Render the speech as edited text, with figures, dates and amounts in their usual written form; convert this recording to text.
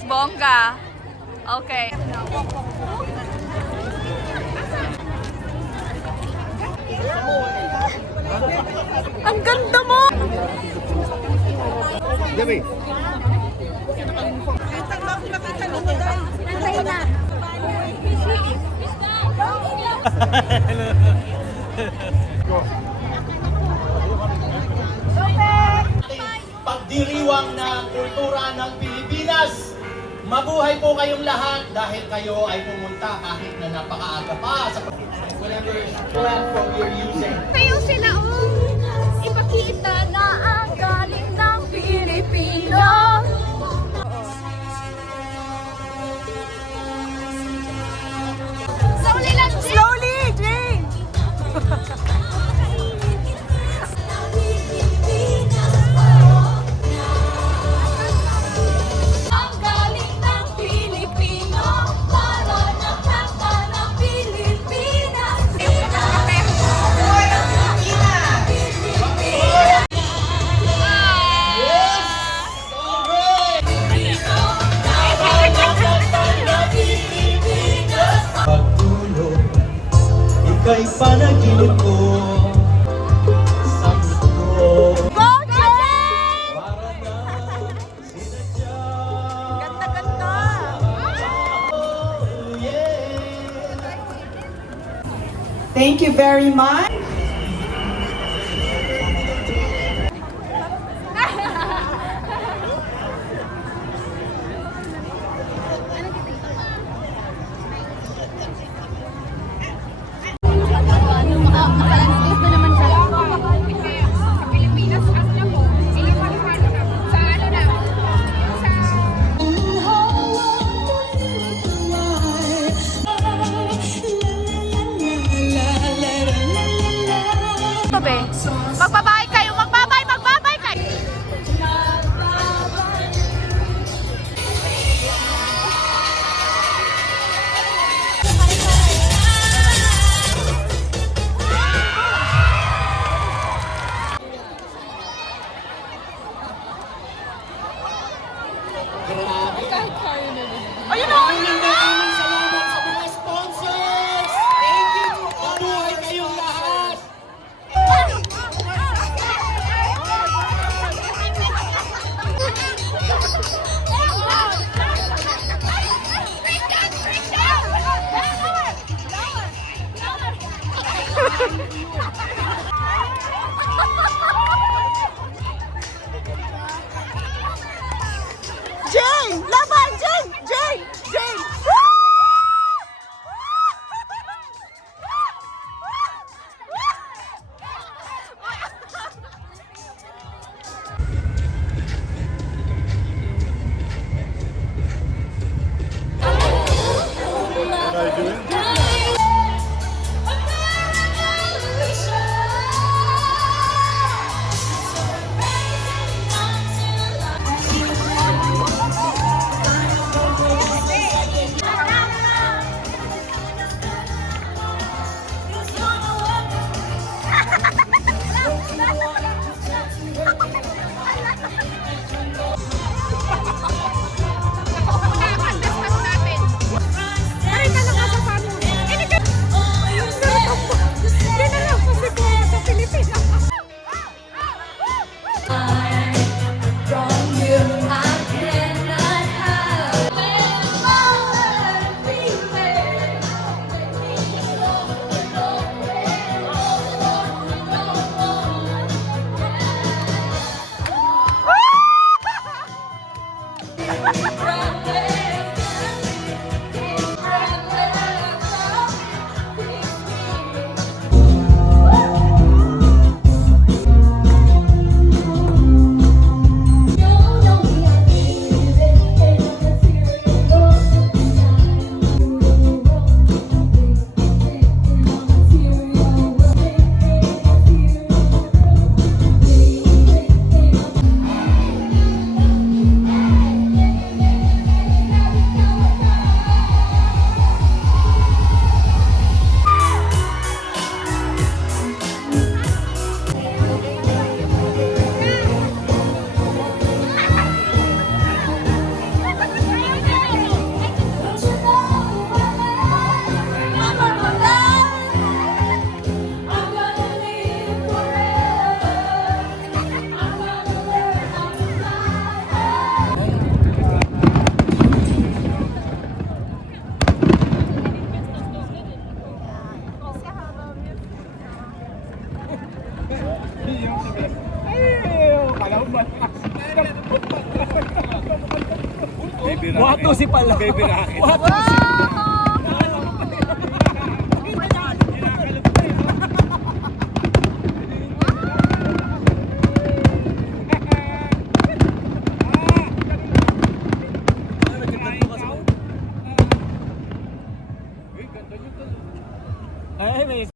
Mas bongga. Okay. Ang ganda mo! Gabi. Pagdiriwang ng kultura ng Pilipinas. Mabuhay po kayong lahat dahil kayo ay pumunta kahit na napakaaga pa sa whatever platform you're using. Kayo sila ipakita na ang galing ng Pilipino. Slowly lang, Jane! Slowly, Jane! Ang galing ng Pilipino para nakanta ng Pilipinas. Pagtulog, ika'y panaginip ko sa mundo. Go, Jane! Para na sinadya. Ganda-ganda! Oh, yeah. Thank you very much. Magbabay kayo! Magbabay! Magbabay kayo! Ayun o! Maraming salamat sa mga sponsors! Thank you! Mabuhay kayong lahat! Jane! Laban! Jane! Jane! Jane! Watusi pala. Baby Rocket. Watusi. Ay, may